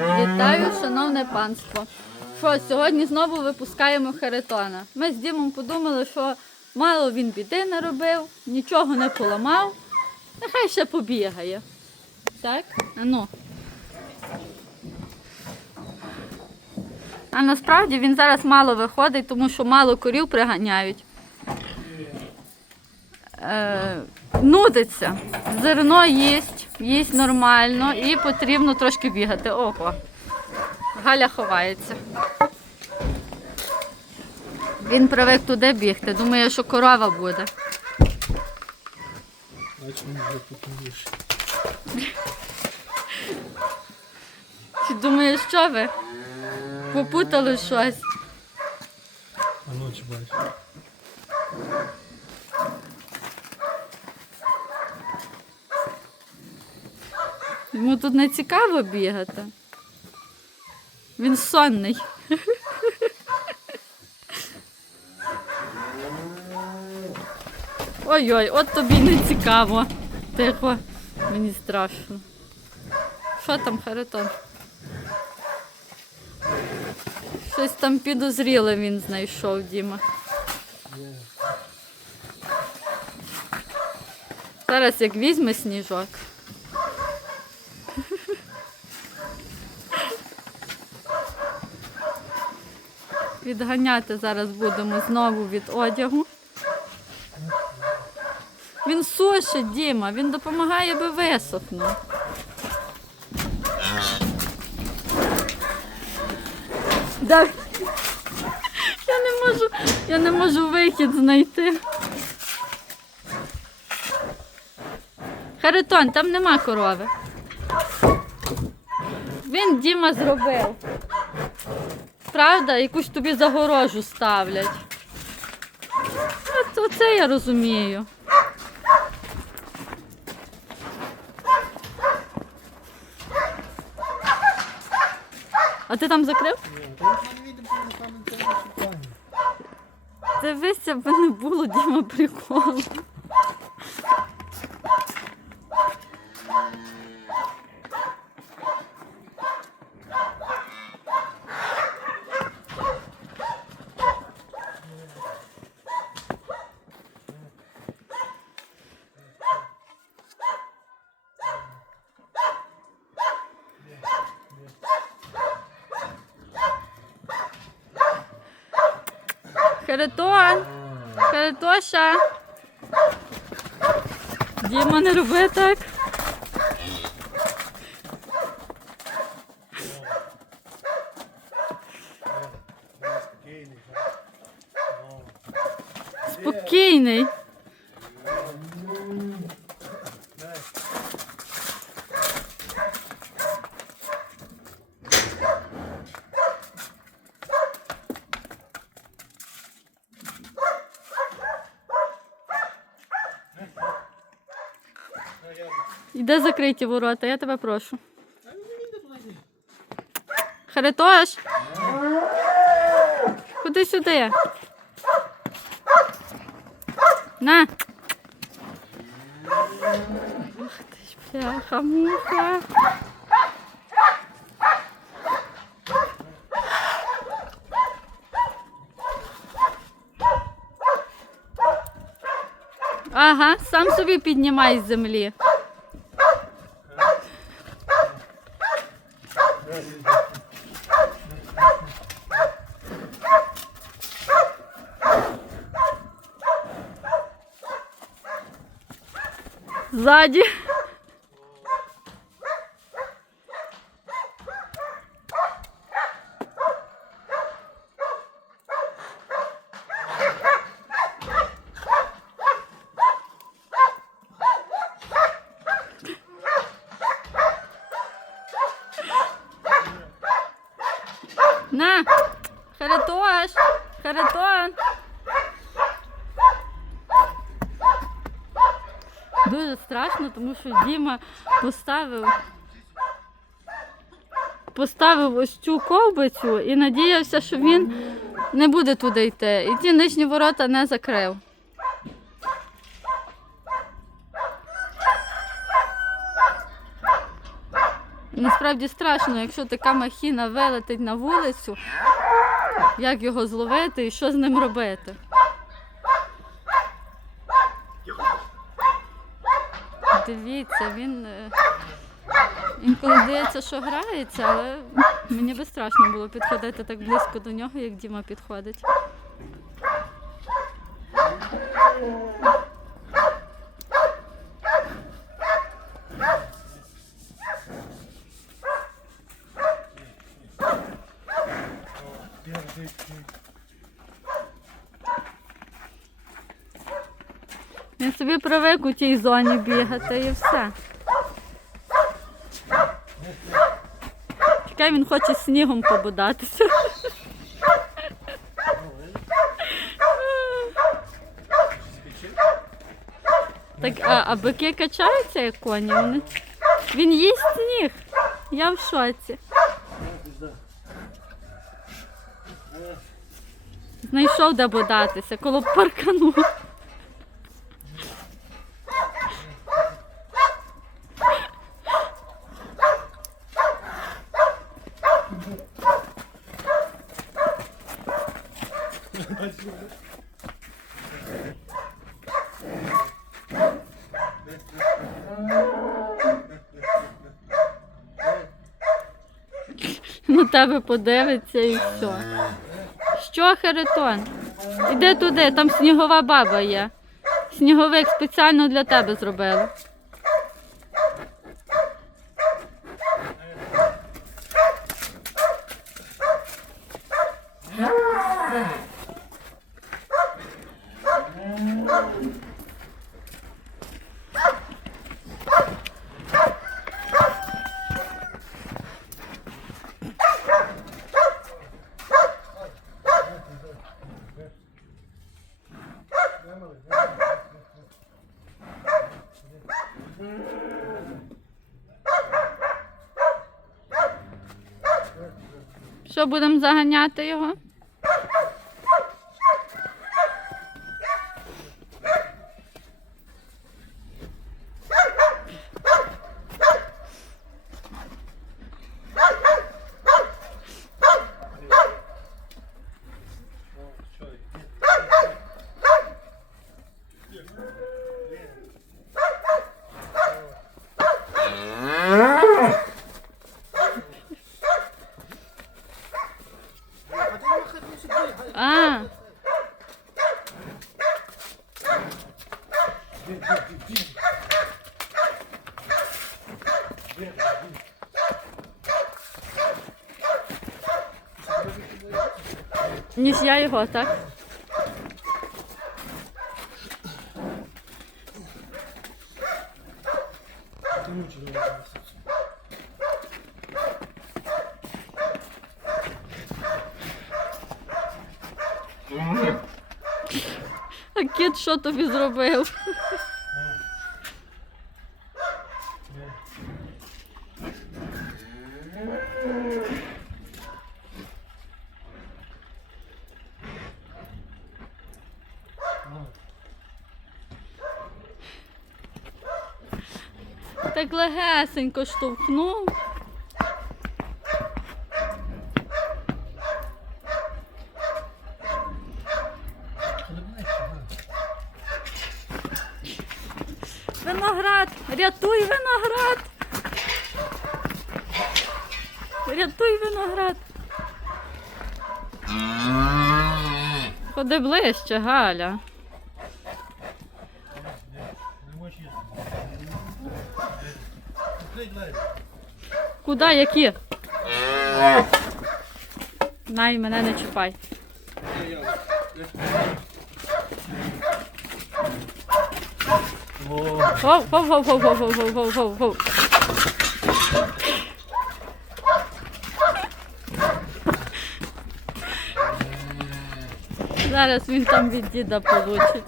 Вітаю, шановне панство. Що, сьогодні знову випускаємо Харитона. Ми з Дімом подумали, що мало він біди не робив, нічого не поламав. Нехай ще побігає. Так? А ну. А насправді він зараз мало виходить, тому що мало корів приганяють. Е, нудиться. Зерно їсть, їсть нормально і потрібно трошки бігати. Ого. Галя ховається. Він привик туди бігти. Думає, що корова буде. Бачимо вже думає, що ви? Попутали щось. А ночі бачиш. Йому тут не цікаво бігати. Він сонний. Ой-ой, от тобі не цікаво. Тихо, мені страшно. Що там, Харитон? Щось там підозріле він знайшов, Діма. Зараз як візьме сніжок. Відганяти зараз будемо знову від одягу. Він сушить, Діма, він допомагає, аби висохнув. Да. Я не можу, я не можу вихід знайти. Харитон, там нема корови. Він Діма зробив. Правда, якусь тобі загорожу ставлять. От оце я розумію. А ти там закрив? Ні, то ми не відемо, що Харитон! Харитоша! Діма, не роби так. Спокійний. Іде закриті ворота, я тебе прошу. Харитош! Ходи сюди. На. Ах ти ж бляха, муха. Ага, сам собі піднімай з землі. Сзади. Харитон. Дуже страшно, тому що Діма поставив поставив ось цю ковбицю і надіявся, що він не буде туди йти. І ті нижні ворота не закрив. Насправді страшно, якщо така махіна вилетить на вулицю, як його зловити і що з ним робити. Дивіться, він е, інколи здається, що грається, але мені би страшно було підходити так близько до нього, як Діма підходить. Він собі привик у тій зоні бігати і все. Чекай, він хоче снігом побудатися. Так, а, а бики качаються як коні? Він їсть сніг. Я в шоці. Знайшов де бодатися, коло паркану. На тебе подивиться і все. Що, Харитон? Іди туди, там снігова баба є. Сніговик спеціально для тебе зробили. Що будемо заганяти його? Ніж я його, так? А кіт що тобі зробив? Так легесенько штовхнув. Виноград! Рятуй виноград! Рятуй виноград! Ходи ближче, Галя. Куди які? Най, мене не чіпай. Гоу, гоу, гоу, гоу, гоу, гоу, гоу, гоу, гоу. Зараз він там від діда получить.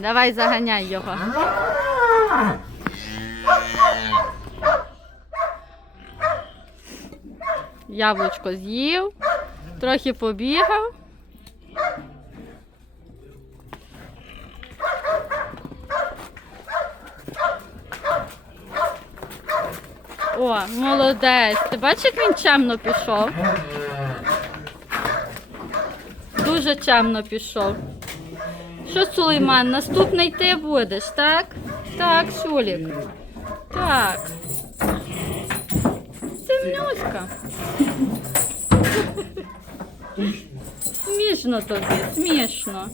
Давай заганяй його. Яблучко з'їв, трохи побігав. О, молодець. Ти бачиш, як він чемно пішов? Дуже чемно пішов. Що, Сулейман, наступний ти будеш, так? Так, Шулік. Так. Темнюська. Смішно тобі, смішно.